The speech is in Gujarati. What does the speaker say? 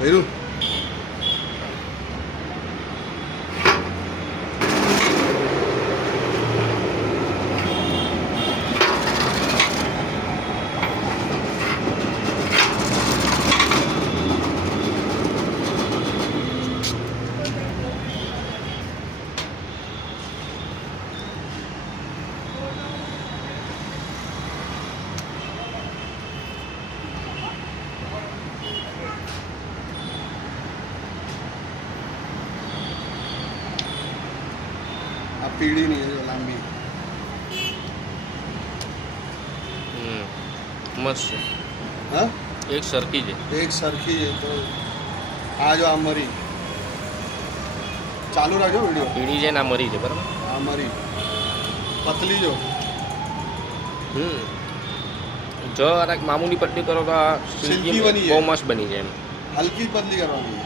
કર્યું આ પીળી નહીં છે લાંબી મસ્ત છે, હા એક સરખી છે. એક સરખી છે તો આ જો આ મરી ચાલુ રાખજો વિડીયો પીળી છે ને આ મરી છે, બરાબર. આ મરી પતલી જો જો અને મામૂલી પટ્ટી કરો તો આ સિલ્કી સિલ્કી બની બહુ જાય. મસ્ત બની જાય એમ. હલકી પતલી કરવાની